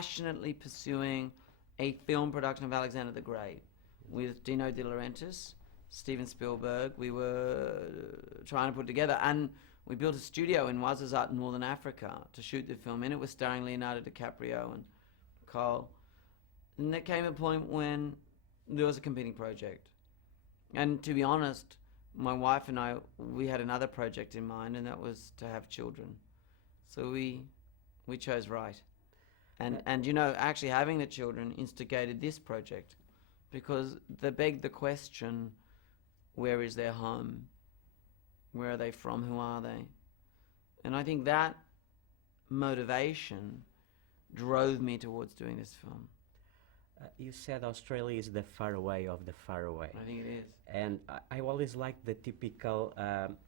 passionately pursuing a film production of Alexander the Great with Dino De Laurentiis, Steven Spielberg. We were trying to put together, and we built a studio in Ouarzazate, Northern Africa, to shoot the film in. It was starring Leonardo DiCaprio and Cole. And there came a point when there was a competing project. And to be honest, my wife and I, we had another project in mind, and that was to have children. So we chose right. And you know, actually having the children instigated this project, because they begged the question, where is their home? Where are they from? Who are they? And I think that motivation drove me towards doing this film. You said Australia is the far away of the far away. I think it is. And I always like the typical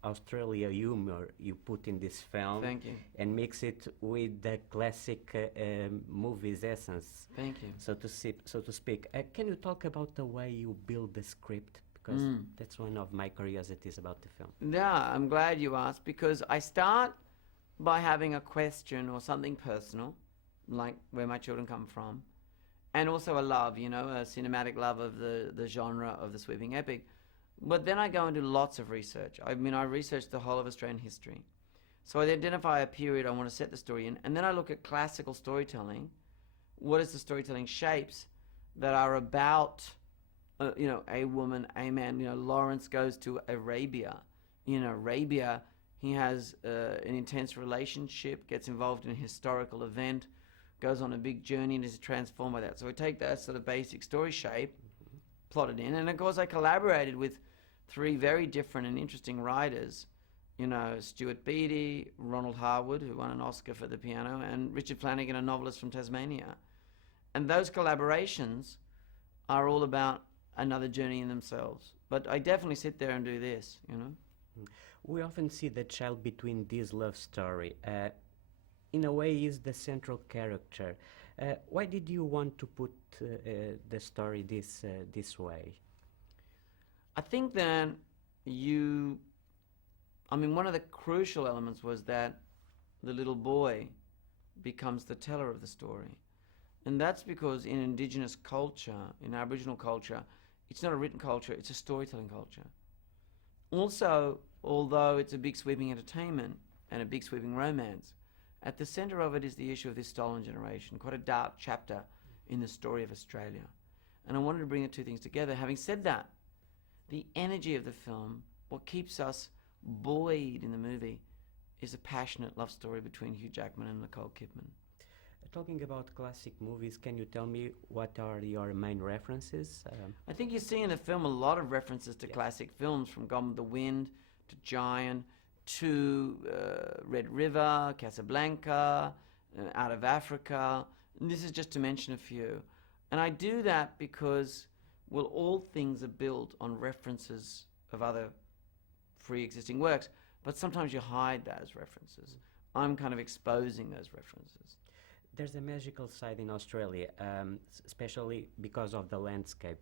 Australia humor you put in this film. Thank you. And mix it with the classic movie's essence. Thank you. So to speak. Can you talk about the way you build the script? Because that's one of my curiosities about the film. Yeah, I'm glad you asked, because I start by having a question or something personal, like where my children come from, and also a love, you know, a cinematic love of the genre of the sweeping epic. But then I go and do lots of research. I mean, I research the whole of Australian history. So I identify a period I want to set the story in, and then I look at classical storytelling. What is the storytelling shapes that are about, you know, a woman, a man? You know, Lawrence goes to Arabia. In Arabia, he has an intense relationship, gets involved in a historical event, goes on a big journey and is transformed by that. So we take that sort of basic story shape, plot it in, and of course I collaborated with three very different and interesting writers, you know, Stuart Beattie, Ronald Harwood, who won an Oscar for the piano, and Richard Flanagan, a novelist from Tasmania. And those collaborations are all about another journey in themselves. But I definitely sit there and do this, you know. We often see the child between this love story. In a way, is the central character. Why did you want to put the story this way? I think that one of the crucial elements was that the little boy becomes the teller of the story. And that's because in Indigenous culture, in Aboriginal culture, it's not a written culture, it's a storytelling culture. Also, although it's a big sweeping entertainment and a big sweeping romance, at the centre of it is the issue of this stolen generation, quite a dark chapter in the story of Australia. And I wanted to bring the two things together. Having said that, the energy of the film, what keeps us buoyed in the movie, is a passionate love story between Hugh Jackman and Nicole Kidman. Talking about classic movies, can you tell me what are your main references? I think you see in the film a lot of references to classic films, from Gone with the Wind to Giant, to Red River, Casablanca, Out of Africa. And this is just to mention a few. And I do that because, well, all things are built on references of other pre-existing works, but sometimes you hide those references. I'm kind of exposing those references. There's a magical side in Australia, especially because of the landscape,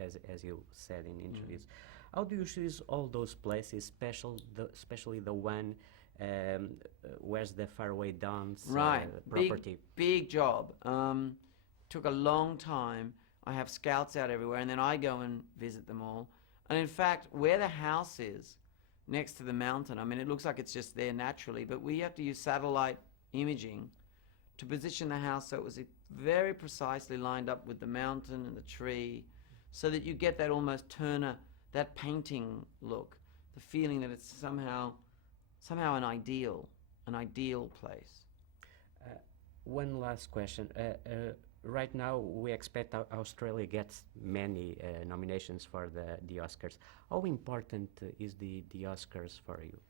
as you said in interviews. How do you choose all those places, especially the one where's the faraway downs property? Big job. Took a long time. I have scouts out everywhere, and then I go and visit them all. And in fact, where the house is, next to the mountain, I mean, it looks like it's just there naturally, but we have to use satellite imaging to position the house so it was very precisely lined up with the mountain and the tree, so that you get that almost Turner, that painting look, the feeling that it's somehow an ideal place. One last question. Right now, we expect Australia gets many nominations for the Oscars. How important is the Oscars for you?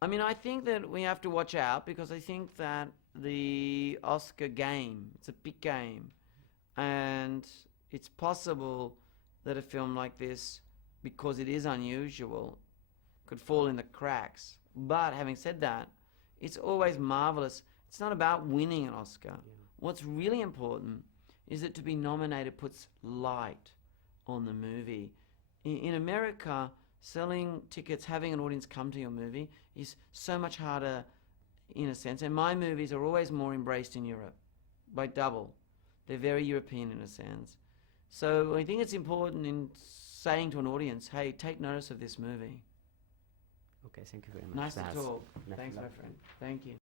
I mean, I think that we have to watch out, because I think that the Oscar game, it's a big game, and it's possible that a film like this, because it is unusual, could fall in the cracks. But having said that, it's always marvelous. It's not about winning an Oscar. Yeah. What's really important is that to be nominated puts light on the movie. In America, selling tickets, having an audience come to your movie is so much harder in a sense. And my movies are always more embraced in Europe, by double. They're very European in a sense. So I think it's important in saying to an audience, hey, take notice of this movie. Okay, thank you very much. Nice to talk. Thanks, my friend. Thank you.